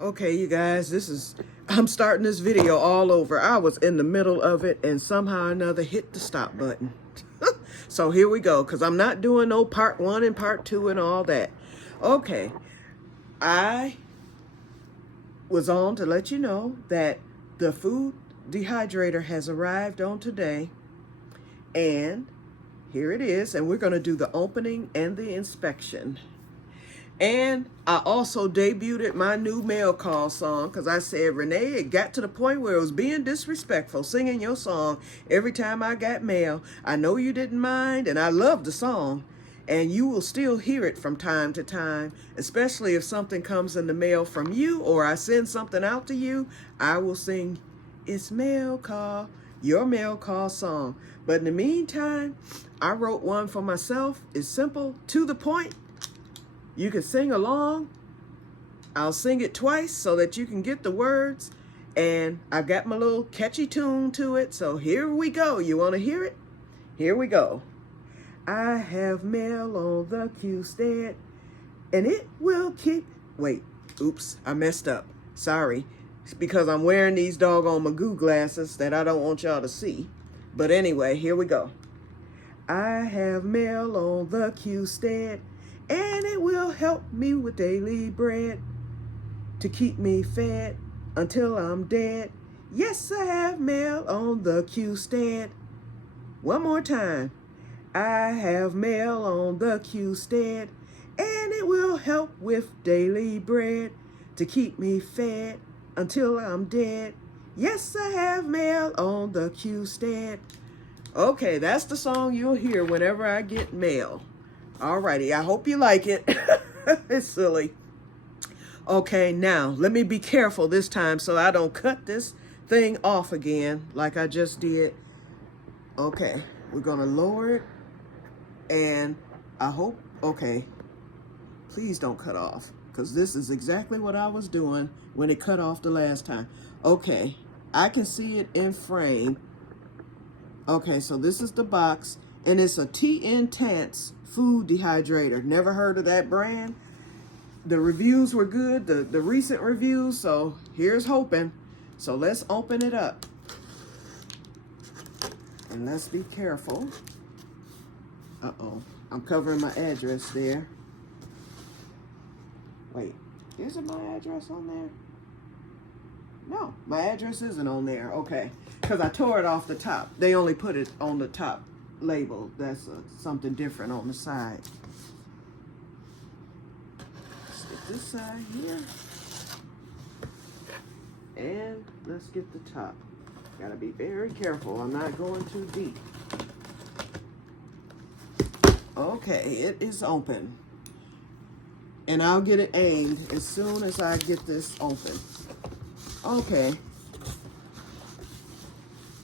Okay, you guys, I'm starting this video all over. I was in the middle of it and somehow or another hit the stop button. So here we go, because I'm not doing no part one and part two and all that. Okay, I was on to let you know that the food dehydrator has arrived on today. And here it is, and we're going to do the opening and the inspection. And I also debuted my new mail call song because I said, Renee, it got to the point where it was being disrespectful singing your song every time I got mail. I know you didn't mind, and I love the song. And you will still hear it from time to time, especially if something comes in the mail from you or I send something out to you. I will sing, It's Mail Call, your mail call song. But in the meantime, I wrote one for myself. It's simple, to the point. You can sing along. I'll sing it twice so that you can get the words. And I've got my little catchy tune to it. So here we go. You want to hear it? Here we go. I have mail on the Que-stead, and it will keep... Wait, oops, I messed up. Sorry. It's because I'm wearing these doggone Magoo glasses that I don't want y'all to see. But anyway, here we go. I have mail on the Que-stead, and it will help me with daily bread to keep me fed until I'm dead. Yes, I have mail on the Que-stead. One more time. I have mail on the Que-stead, and it will help with daily bread to keep me fed until I'm dead. Yes, I have mail on the Que-stead. Okay, that's the song you'll hear whenever I get mail. Alrighty, I hope you like it. It's silly. Okay, now, let me be careful this time so I don't cut this thing off again like I just did. Okay, we're gonna lower it, and I hope, okay, please don't cut off, because this is exactly what I was doing when it cut off the last time. Okay, I can see it in frame. Okay, so this is the box, and it's a Que-stead food dehydrator. Never heard of that brand. The reviews were good, the recent reviews, so here's hoping. So let's open it up. And let's be careful. Uh-oh, I'm covering my address there. Wait, isn't my address on there? No, my address isn't on there. Okay, because I tore it off the top. They only put it on the top label. That's something different on the side. Stick this side here. And let's get the top. Gotta be very careful. I'm not going too deep. Okay, it is open. And I'll get it aimed as soon as I get this open. Okay.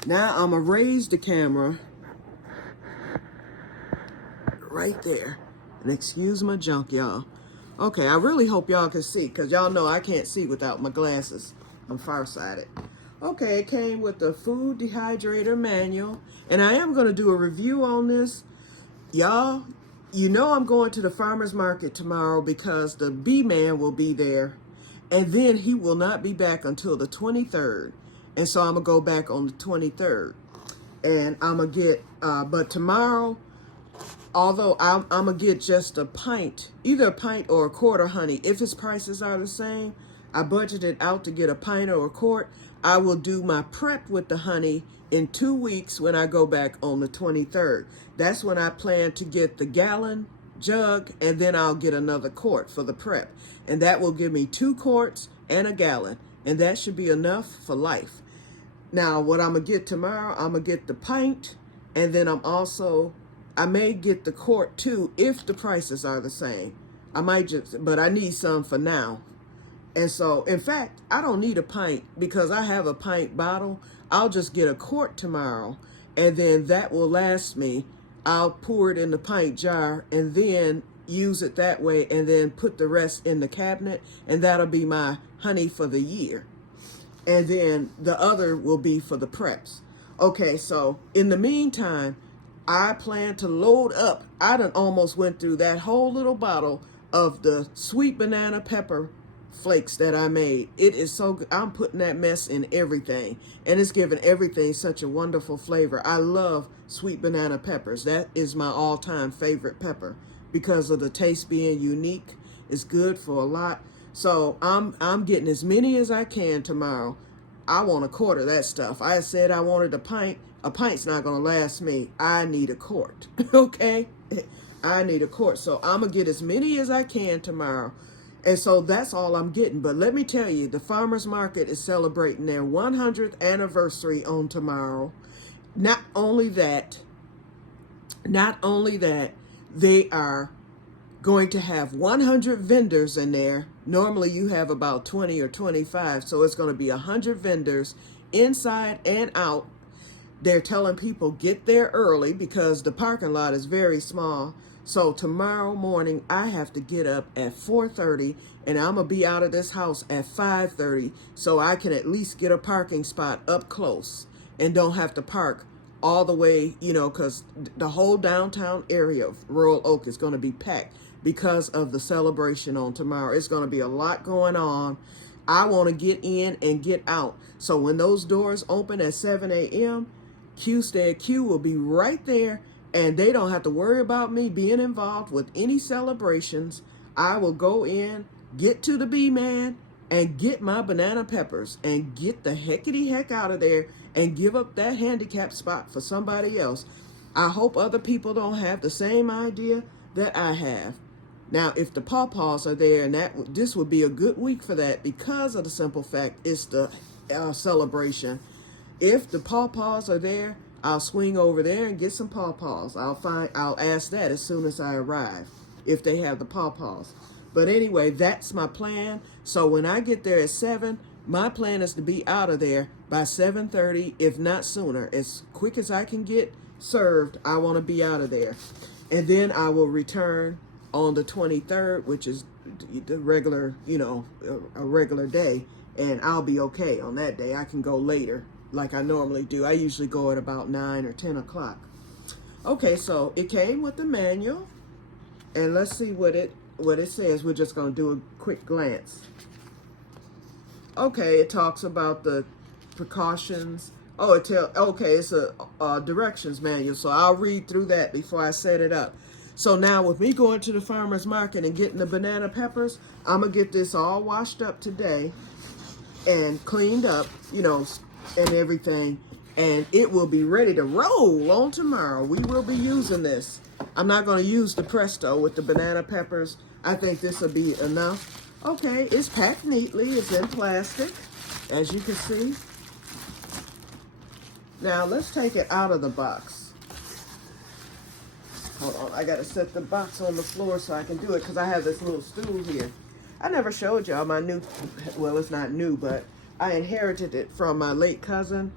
Now I'm gonna raise the camera right there. And excuse my junk, y'all. Okay, I really hope y'all can see, because y'all know I can't see without my glasses. I'm farsighted. Okay, it came with the food dehydrator manual. And I am going to do a review on this. Y'all, you know I'm going to the farmer's market tomorrow because the B-man will be there. And then he will not be back until the 23rd. And so I'm going to go back on the 23rd. And I'm going to get, but tomorrow, although I'm going to get just a pint, either a pint or a quart of honey. If his prices are the same, I budgeted out to get a pint or a quart. I will do my prep with the honey in 2 weeks when I go back on the 23rd. That's when I plan to get the gallon jug, and then I'll get another quart for the prep. And that will give me 2 quarts and a gallon. And that should be enough for life. Now, what I'm going to get tomorrow, I'm going to get the pint, and then I may get the quart too if the prices are the same. I might just, but I need some for now. And so, in fact, I don't need a pint because I have a pint bottle. I'll just get a quart tomorrow, and then that will last me. I'll pour it in the pint jar and then use it that way, and then put the rest in the cabinet, and that'll be my honey for the year. And then the other will be for the preps. Okay, so in the meantime, I plan to load up. I done almost went through that whole little bottle of the sweet banana pepper flakes that I made. It is so good. I'm putting that mess in everything, and it's giving everything such a wonderful flavor. I love sweet banana peppers. That is my all-time favorite pepper because of the taste being unique. It's good for a lot. So I'm getting as many as I can tomorrow. I want a quart of that stuff. I said I wanted a pint. A pint's not going to last me. I need a quart. Okay? I need a quart. So I'm going to get as many as I can tomorrow. And so that's all I'm getting. But let me tell you, the farmers market is celebrating their 100th anniversary on tomorrow. Not only that, they are going to have 100 vendors in there. Normally you have about 20 or 25. So it's going to be 100 vendors inside and out. They're telling people get there early because the parking lot is very small. So tomorrow morning, I have to get up at 4:30 and I'm going to be out of this house at 5:30 so I can at least get a parking spot up close and don't have to park all the way, you know, because the whole downtown area of Royal Oak is going to be packed because of the celebration on tomorrow. It's going to be a lot going on. I want to get in and get out. So when those doors open at 7 a.m., Que-stead-Que will be right there, and they don't have to worry about me being involved with any celebrations. I will go in, get to the B-man, and get my banana peppers and get the heckity heck out of there and give up that handicap spot for somebody else. I hope other people don't have the same idea that I have. Now, if the pawpaws are there, and this would be a good week for that because of the simple fact it's the celebration. If the pawpaws are there, I'll swing over there and get some pawpaws. I'll ask that as soon as I arrive, if they have the pawpaws. But anyway, that's my plan. So when I get there at 7, my plan is to be out of there by 7:30, if not sooner. As quick as I can get served, I want to be out of there. And then I will return on the 23rd, which is the regular, you know, a regular day. And I'll be okay on that day. I can go later like I normally do. I usually go at about 9 or 10 o'clock. Okay, so it came with the manual. And let's see what it says. We're just going to do a quick glance. Okay, it talks about the precautions. Oh, it's a directions manual. So I'll read through that before I set it up. So now with me going to the farmer's market and getting the banana peppers, I'm going to get this all washed up today and cleaned up, you know, and everything, and it will be ready to roll on tomorrow. We will be using this. I'm not going to use the Presto with the banana peppers. I think this will be enough. Okay, it's packed neatly. It's in plastic, as you can see. Now, let's take it out of the box. Hold on, I got to set the box on the floor so I can do it because I have this little stool here. I never showed y'all my new, well, it's not new, but I inherited it from my late cousin.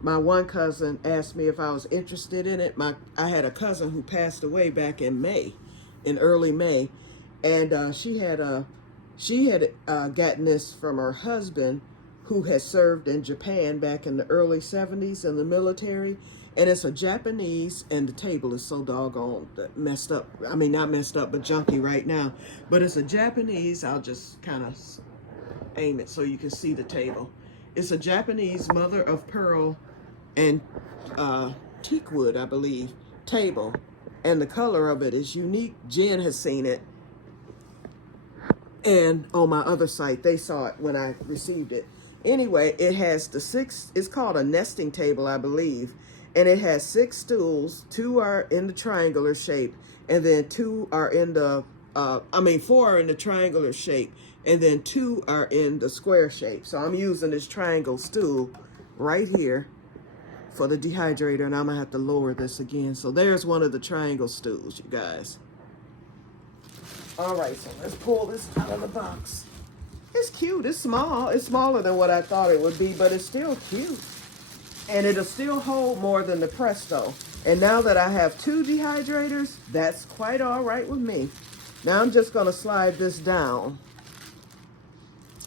My one cousin asked me if I was interested in it. I had a cousin who passed away back in early May, and she had gotten this from her husband, who had served in Japan back in the early 70s in the military. And it's a Japanese, and the table is so doggone messed up. I mean, not messed up, but junky right now. But it's a Japanese, I'll just kind of aim it so you can see the table. It's a Japanese mother of pearl and teak wood, I believe, table. And the color of it is unique. Jen has seen it. And on my other site, they saw it when I received it. Anyway, it has it's called a nesting table, I believe. And it has 6 stools. 2 are in the triangular shape. And then 2 are in the, 4 are in the triangular shape. And then 2 are in the square shape. So I'm using this triangle stool right here for the dehydrator. And I'm going to have to lower this again. So there's one of the triangle stools, you guys. All right, so let's pull this out of the box. It's cute. It's small. It's smaller than what I thought it would be, but it's still cute. And it'll still hold more than the Presto. And now that I have 2 dehydrators, that's quite all right with me. Now I'm just going to slide this down.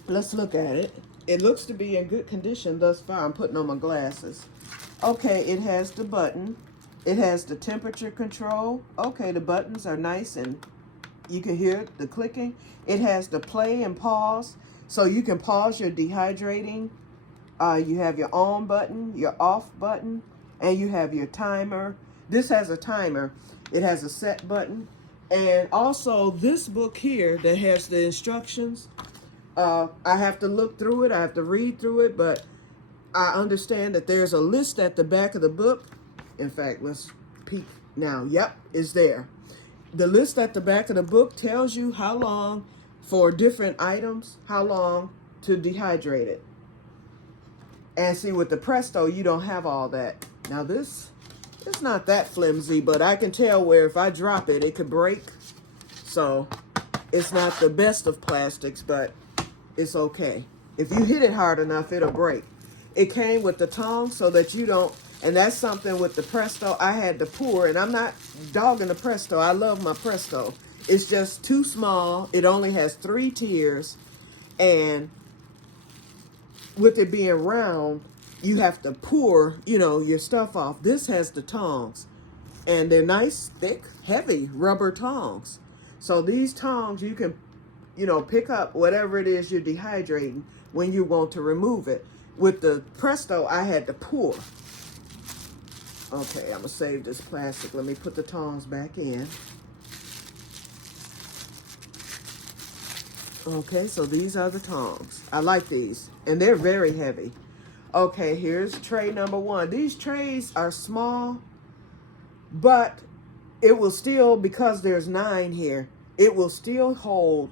Let's look at it. It looks to be in good condition thus far. I'm putting on my glasses. Okay, it has the button. It has the temperature control. Okay, the buttons are nice and you can hear the clicking. It has the play and pause. So you can pause your dehydrating. You have your on button, your off button, and you have your timer. This has a timer. It has a set button. And also this book here that has the instructions, I have to look through it. I have to read through it, but I understand that there's a list at the back of the book. In fact, let's peek now. Yep, it's there. The list at the back of the book tells you how long for different items, how long to dehydrate it. And see, with the Presto, you don't have all that. Now this, it's not that flimsy, but I can tell where if I drop it, it could break. So it's not the best of plastics, but it's okay. If you hit it hard enough, it'll break. It came with the tongs so that you don't, and that's something with the Presto I had to pour, and I'm not dogging the Presto. I love my Presto. It's just too small. It only has 3 tiers, and with it being round, you have to pour, you know, your stuff off. This has the tongs, and they're nice, thick, heavy rubber tongs. So these tongs, you can, you know, pick up whatever it is you're dehydrating when you want to remove it. With the Presto, I had to pour. Okay, I'm gonna save this plastic. Let me put the tongs back in. Okay, so these are the tongs. I like these, and they're very heavy. Okay, here's tray number 1. These trays are small, but it will still, because there's 9 here, it will still hold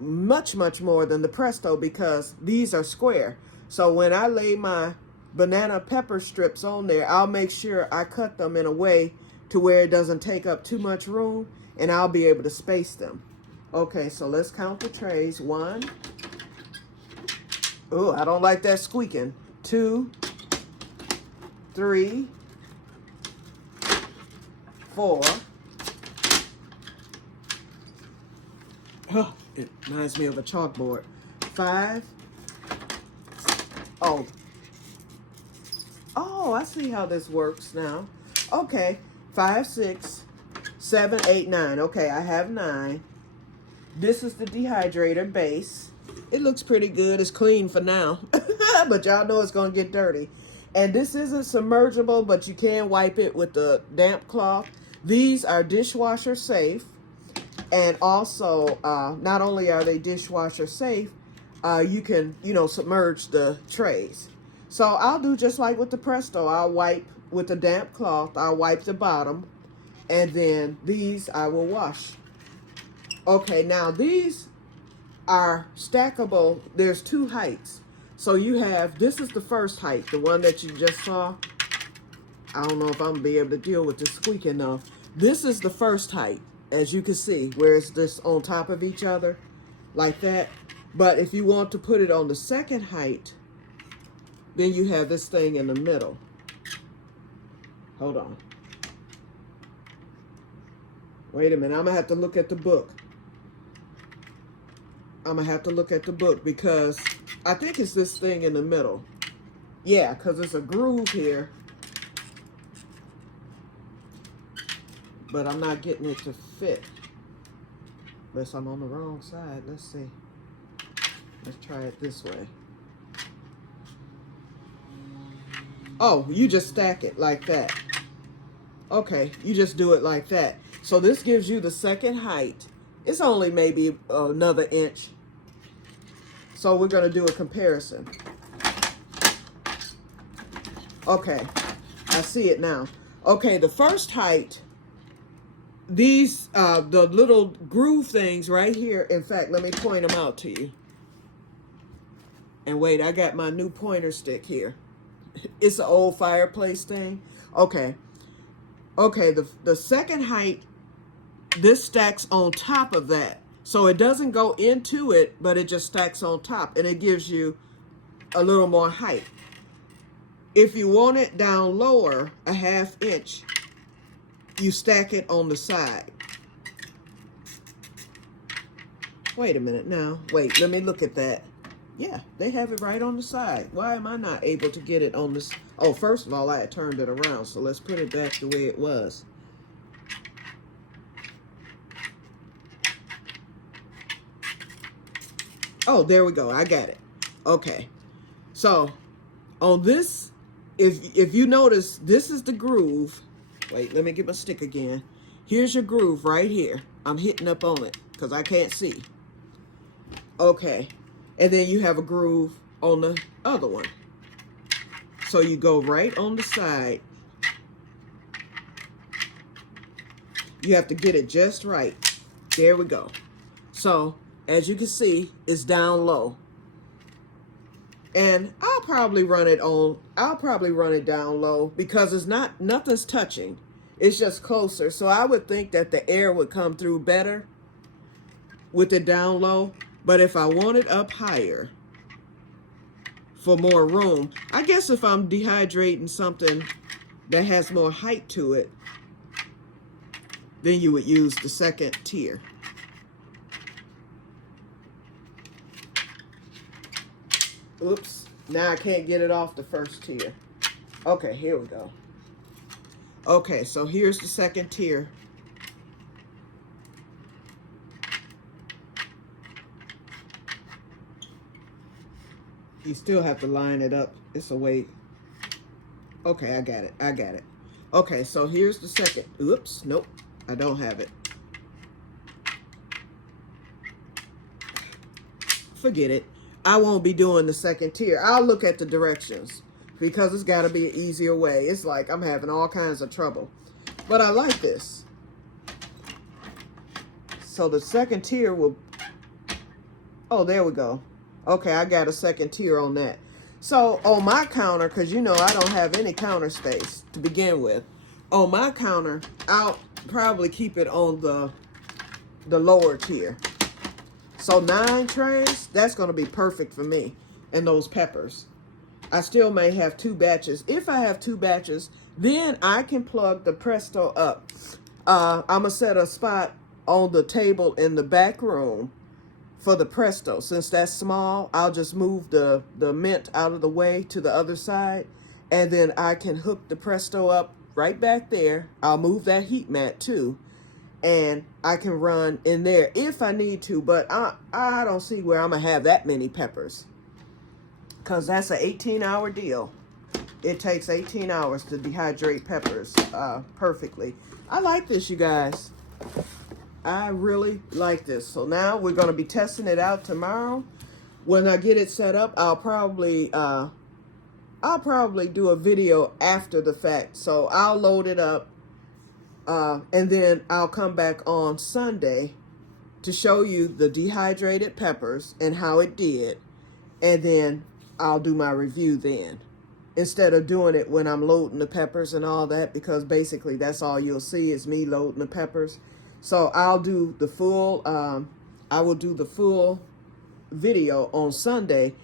much, much more than the Presto because these are square. So when I lay my banana pepper strips on there, I'll make sure I cut them in a way to where it doesn't take up too much room, and I'll be able to space them. Okay, so let's count the trays. 1. Oh, I don't like that squeaking. 2, 3, 4. Oh, it reminds me of a chalkboard. 5. Oh, I see how this works now. Okay, 5, 6, 7, 8, 9. Okay, I have 9. This is the dehydrator base. It looks pretty good. It's clean for now. But y'all know it's going to get dirty. And this isn't submergible, but you can wipe it with the damp cloth. These are dishwasher safe. And also, not only are they dishwasher safe, you can, you know, submerge the trays. So I'll do just like with the Presto. I'll wipe with a damp cloth. I'll wipe the bottom. And then these I will wash. Okay, now these are stackable. There's 2 heights. So you have, this is the first height, the one that you just saw. I don't know if I'm going to be able to deal with this squeaking though. This is the first height, as you can see, where it's just on top of each other, like that. But if you want to put it on the second height, then you have this thing in the middle. Hold on. Wait a minute, I'm going to have to look at the book. I'm going to have to look at the book because I think it's this thing in the middle. Yeah, because it's a groove here. But I'm not getting it to fit. Unless I'm on the wrong side. Let's see. Let's try it this way. Oh, you just stack it like that. Okay, you just do it like that. So this gives you the second height. It's only maybe another inch. So we're going to do a comparison. Okay, I see it now. Okay, the first height, these, the little groove things right here. In fact, let me point them out to you. And wait, I got my new pointer stick here. It's an old fireplace thing. Okay. Okay, the second height, this stacks on top of that. So it doesn't go into it, but it just stacks on top. And it gives you a little more height. If you want it down lower, a ½ inch, you stack it on the side. Wait a minute now. Wait, let me look at that. Yeah, they have it right on the side. Why am I not able to get it on this? Oh, first of all, I had turned it around. So let's put it back the way it was. Oh, there we go. I got it. Okay. So on this, if you notice, this is the groove. Wait, let me get my stick again. Here's your groove right here. I'm hitting up on it because I can't see. Okay. And then you have a groove on the other one. So you go right on the side. You have to get it just right. There we go. So as you can see, it's down low. And I'll probably run it down low because it's nothing's touching. It's just closer. So I would think that the air would come through better with it down low. But if I want it up higher for more room, I guess if I'm dehydrating something that has more height to it, then you would use the second tier. Oops, now I can't get it off the first tier. Okay, here we go. Okay, so here's the second tier. You still have to line it up. It's a way. Okay, I got it. Okay, so here's the second. Oops, nope, I don't have it. Forget it. I won't be doing the second tier. I'll look at the directions because it's got to be an easier way. It's like I'm having all kinds of trouble. But I like this. So the second tier will... Oh, there we go. Okay, I got a second tier on that. So on my counter, because you know I don't have any counter space to begin with. On my counter, I'll probably keep it on the lower tier. So 9 trays, that's going to be perfect for me. And those peppers. I still may have 2 batches. If I have 2 batches, then I can plug the Presto up. I'm going to set a spot on the table in the back room for the Presto. Since that's small, I'll just move the mint out of the way to the other side. And then I can hook the Presto up right back there. I'll move that heat mat too. And I can run in there if I need to, but I don't see where I'm going to have that many peppers. Because that's an 18-hour deal. It takes 18 hours to dehydrate peppers perfectly. I like this, you guys. I really like this. So now we're going to be testing it out tomorrow. When I get it set up, I'll probably do a video after the fact. So I'll load it up. And then I'll come back on Sunday to show you the dehydrated peppers and how it did. And then I'll do my review then. Instead of doing it when I'm loading the peppers and all that, because basically that's all you'll see is me loading the peppers. So I'll do the full, I will do the full video on Sunday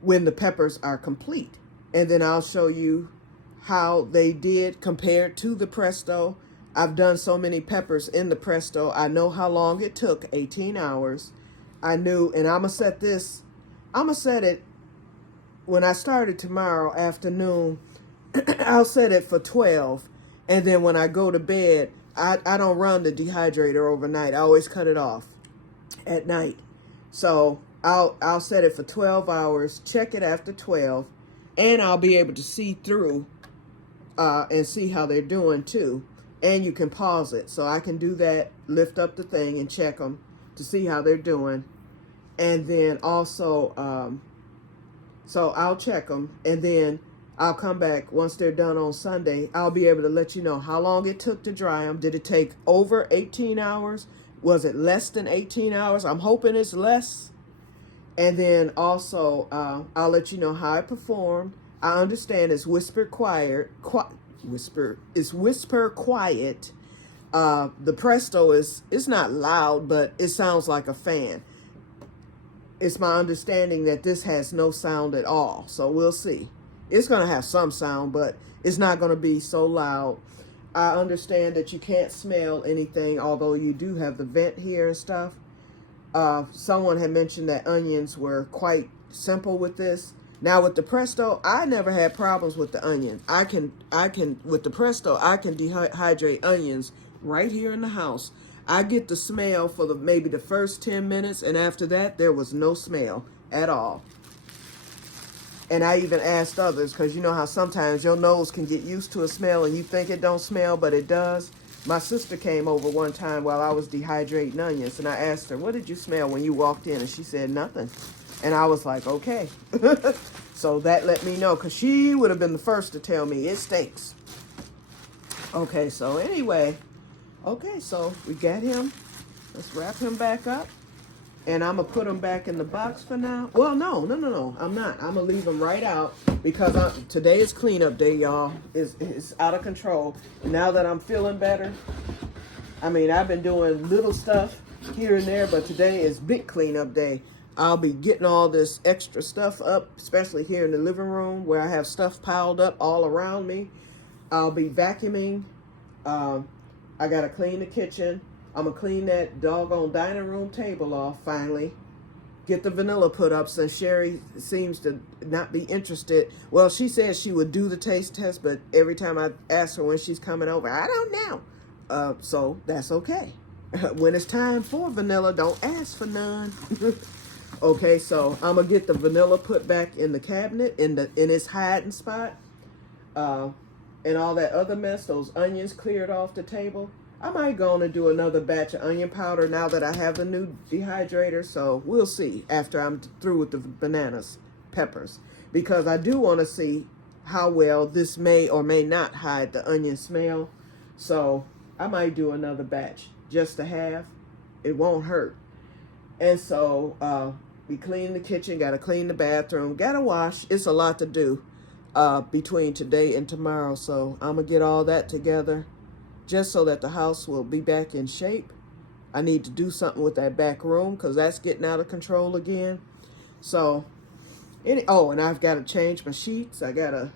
when the peppers are complete. And then I'll show you how they did compared to the Presto. I've done so many peppers in the Presto. I know how long it took, 18 hours. I knew, and I'm going to set it, when I started tomorrow afternoon, I'll set it for 12. And then when I go to bed, I don't run the dehydrator overnight. I always cut it off at night. So I'll set it for 12 hours, check it after 12, and I'll be able to see through and see how they're doing too. And you can pause it. So I can do that, lift up the thing and check them to see how they're doing. And then also, so I'll check them. And then I'll come back once they're done on Sunday. I'll be able to let you know how long it took to dry them. Did it take over 18 hours? Was it less than 18 hours? I'm hoping it's less. And then also, I'll let you know how it performed. I understand it's whisper quiet. Whisper quiet. The Presto it's not loud, but it sounds like a fan. It's my understanding that this has no sound at all, so we'll see. It's going to have some sound, but it's not going to be so loud. I understand that you can't smell anything, although you do have the vent here and stuff. Someone had mentioned that onions were quite simple with this. Now with the Presto, I never had problems with the onion. I can with the Presto, I can dehydrate onions right here in the house. I get the smell for maybe the first 10 minutes, and after that, there was no smell at all. And I even asked others, because you know how sometimes your nose can get used to a smell and you think it don't smell, but it does. My sister came over one time while I was dehydrating onions, and I asked her, what did you smell when you walked in? And she said, nothing. And I was like, okay. So that let me know, because she would have been the first to tell me it stinks. Okay, so anyway, okay, so we got him. Let's wrap him back up. And I'm going to put him back in the box for now. Well, no, I'm not. I'm going to leave him right out because today is cleanup day, y'all. It's out of control. And now that I'm feeling better, I mean, I've been doing little stuff here and there, but today is big cleanup day. I'll be getting all this extra stuff up, especially here in the living room where I have stuff piled up all around me. I'll be vacuuming. I got to clean the kitchen. I'm going to clean that doggone dining room table off finally. Get the vanilla put up since Sherry seems to not be interested. Well, she says she would do the taste test, but every time I ask her when she's coming over, I don't know. So that's okay. When it's time for vanilla, don't ask for none. Okay, so I'm going to get the vanilla put back in the cabinet in its hiding spot. And all that other mess, those onions cleared off the table. I might go on and do another batch of onion powder now that I have the new dehydrator. So we'll see after I'm through with the bananas, peppers. Because I do want to see how well this may or may not hide the onion smell. So I might do another batch just to have. It won't hurt. And so we clean the kitchen, got to clean the bathroom, got to wash. It's a lot to do between today and tomorrow. So I'm going to get all that together. Just so that the house will be back in shape. I need to do something with that back room because that's getting out of control again. So, and I've got to change my sheets. I got to,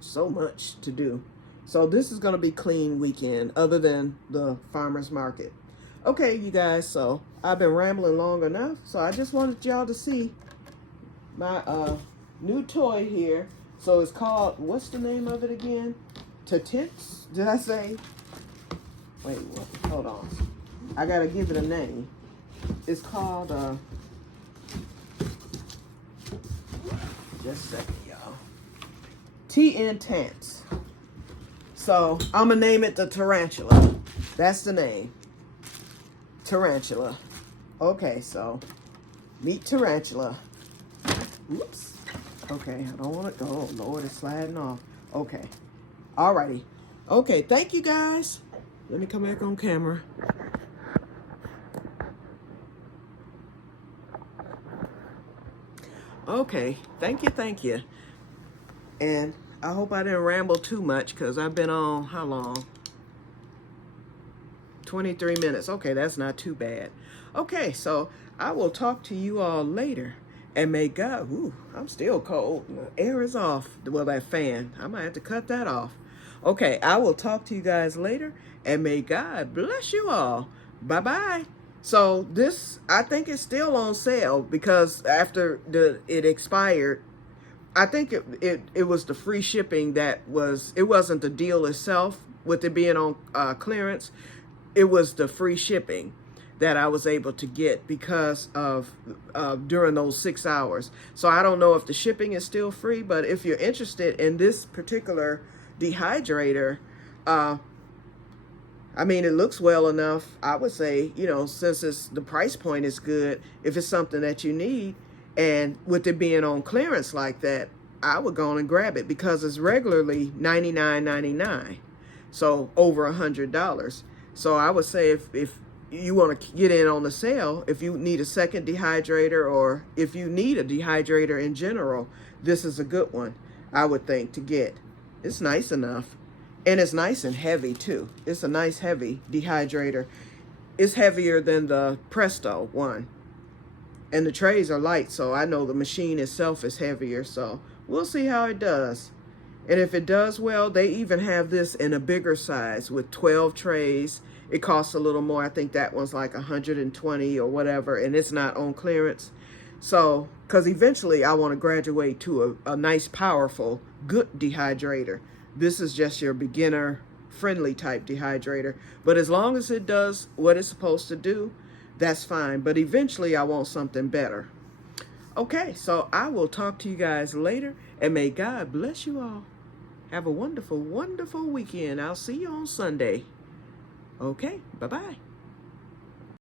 so much to do. So this is going to be clean weekend other than the farmer's market. Okay, you guys, so I've been rambling long enough. So I just wanted y'all to see my new toy here. So it's called, what's the name of it again? Tits? Did I say? Wait, what? Hold on. I gotta give it a name. It's called, just a second, y'all. Tea-in-Tants. So, I'm gonna name it the Tarantula. That's the name. Tarantula. Okay, so, meet Tarantula. Oops. Okay, I don't want to, oh, Lord, it's sliding off. Okay. Alrighty. Okay, thank you, guys. Let me come back on camera. Okay, thank you. And I hope I didn't ramble too much because I've been on, how long? 23 minutes. Okay, that's not too bad. Okay, so I will talk to you all later. And may God, I'm still cold. The air is off. Well, that fan, I might have to cut that off. Okay, I will talk to you guys later. And may God bless you all. Bye-bye. So this, I think it's still on sale because after it expired, I think it was the free shipping that was, it wasn't the deal itself with it being on clearance. It was the free shipping that I was able to get because of during those 6 hours. So I don't know if the shipping is still free, but if you're interested in this particular dehydrator, I mean, it looks well enough. I would say, since the price point is good, if it's something that you need, and with it being on clearance like that, I would go on and grab it because it's regularly $99.99, so over $100. So I would say if you want to get in on the sale, if you need a second dehydrator or if you need a dehydrator in general, this is a good one, I would think, to get. It's nice enough. And it's nice and heavy, too. It's a nice, heavy dehydrator. It's heavier than the Presto one. And the trays are light, so I know the machine itself is heavier. So we'll see how it does. And if it does well, they even have this in a bigger size with 12 trays. It costs a little more. I think that one's like 120 or whatever, and it's not on clearance. So, because eventually I want to graduate to a nice, powerful, good dehydrator. This is just your beginner friendly type dehydrator. But as long as it does what it's supposed to do, that's fine. But eventually I want something better. Okay, so I will talk to you guys later, and may God bless you all. Have a wonderful, wonderful weekend. I'll see you on Sunday. Okay, bye-bye.